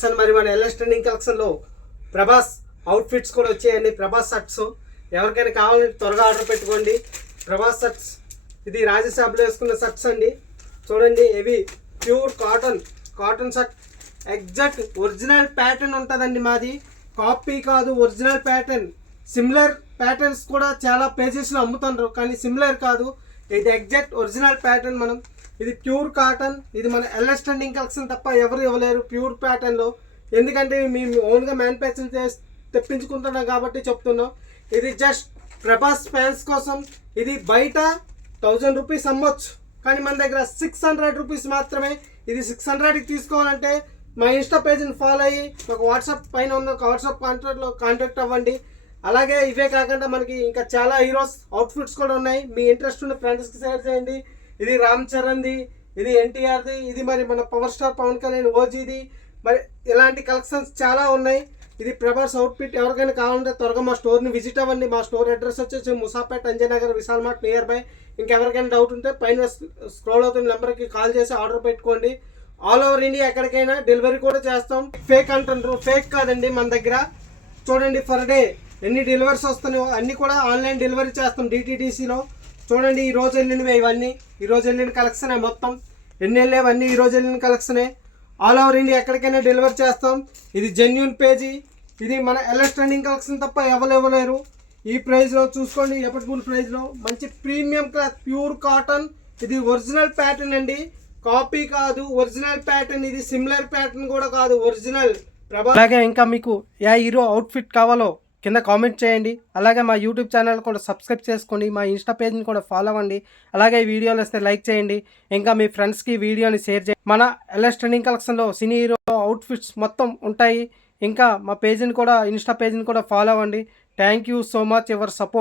Collection మరి మన LS trending కలెక్షన్లో ప్రభాస్ అవుట్ఫిట్స్ కూడా వచ్చాయండి. ప్రభాస్ షర్ట్స్ ఎవరికైనా కావాలంటే త్వరగా ఆర్డర్ పెట్టుకోండి. ప్రభాస్ షర్ట్స్ ఇది రాజసాబ్లో వేసుకున్న షర్ట్స్ అండి. చూడండి ఇవి pure cotton shirt, exact original pattern ఉంటుందండి. మాది కాపీ కాదు, ఒరిజినల్ ప్యాటర్న్. సిమిలర్ ప్యాటర్న్స్ కూడా చాలా పేజెస్లో అమ్ముతున్నారు, కానీ సిమిలర్ కాదు, ఇది ఎగ్జాక్ట్ ఒరిజినల్ ప్యాటర్న్. మనం ఇది ప్యూర్ కాటన్, ఇది మన ఎల్ఎస్ ట్రెండింగ్ కలెక్షన్ తప్ప ఎవరు ఇవ్వలేరు ప్యూర్ ప్యాటర్న్లో. ఎందుకంటే మేము ఓన్గా మ్యానుఫ్యాక్చరింగ్ చేసి తెప్పించుకుంటున్నాం కాబట్టి చెప్తున్నాం. ఇది జస్ట్ ప్రభాస్ ఫ్యాన్స్ కోసం. ఇది బయట 1000 రూపీస్ అమ్మొచ్చు, కానీ మన దగ్గర 600 రూపీస్ మాత్రమే. ఇది 600కి తీసుకోవాలంటే మా ఇన్స్టా పేజ్ని ఫాలో అయ్యి ఒక వాట్సాప్ పైన ఉన్న ఒక వాట్సాప్ కాంటాక్ట్ అవ్వండి. అలాగే ఇవే కాకుండా మనకి ఇంకా చాలా హీరోస్ అవుట్ఫిట్స్ కూడా ఉన్నాయి. మీ ఇంట్రెస్ట్ ఉన్న ఫ్రెండ్స్కి షేర్ చేయండి. ఇది రామ్ చరణ్ది, ఇది ఎన్టీఆర్ది, ఇది మరి మన పవర్ స్టార్ పవన్ కళ్యాణ్ ఓజీది. మరి ఇలాంటి కలెక్షన్స్ చాలా ఉన్నాయి. ఇది ప్రభాస్ అవుట్ఫిట్ ఎవరికైనా కావాలంటే త్వరగా మా స్టోర్ని విజిట్ అవ్వండి. మా స్టోర్ అడ్రస్ వచ్చేసి Musapet, Anjanagar, Vishal mart near by. ఇంకెవరికైనా డౌట్ ఉంటే పైన స్క్రోల్ అవుతున్న నెంబర్కి కాల్ చేసి ఆర్డర్ పెట్టుకోండి. ఆల్ ఓవర్ ఇండియా ఎక్కడికైనా డెలివరీ కూడా చేస్తాం. ఫేక్ అంటుండ్రు, ఫేక్ కాదండి. మన దగ్గర చూడండి పర్ డే ఎన్ని డెలివరీస్ వస్తున్నాయో అన్నీ కూడా ఆన్లైన్ డెలివరీ చేస్తాం డిటీడీసీలో. చూడండి ఈ రోజు వెళ్ళినవి ఇవన్నీ, ఈరోజు వెళ్ళిన కలెక్షనే మొత్తం. ఎన్ని వెళ్ళేవన్నీ ఈరోజు వెళ్ళిన కలెక్షనే. ఆల్ ఓవర్ ఇండియా ఎక్కడికైనా డెలివరీ చేస్తాం. ఇది జెన్యూన్ పేజీ. ఇది మన ఎల్ఎస్ ట్రెండింగ్ కలెక్షన్ తప్ప ఎవరు ఇవ్వలేరు. ఈ ప్రైస్లో చూసుకోండి, ఎప్పటికూల్ ప్రైస్లో మంచి ప్రీమియం క్లాత్, ప్యూర్ కాటన్. ఇది ఒరిజినల్ ప్యాటర్న్ అండి, కాపీ కాదు, ఒరిజినల్ ప్యాటర్న్. ఇది సిమిలర్ ప్యాటర్న్ కూడా కాదు, ఒరిజినల్ ప్రభాస్. అలాగే ఇంకా మీకు ఏ హీరో అవుట్ఫిట్ కావాలో కింద కామెంట్ చేయండి. అలాగే మా యూట్యూబ్ ఛానల్ కూడా సబ్స్క్రైబ్ చేసుకోండి, మా ఇన్స్టా పేజ్ని కూడా ఫాలో అవ్వండి. అలాగే ఈ వీడియోలు వస్తే లైక్ చేయండి, ఇంకా మీ ఫ్రెండ్స్కి వీడియోని షేర్ చేయండి. మన ఎల్ఎస్ ట్రెండింగ్ కలెక్షన్లో సినీ హీరో అవుట్ఫిట్స్ మొత్తం ఉంటాయి. ఇంకా మా పేజ్ని కూడా, ఇన్స్టా పేజ్ని కూడా ఫాలో అవ్వండి. Thank you so much your support.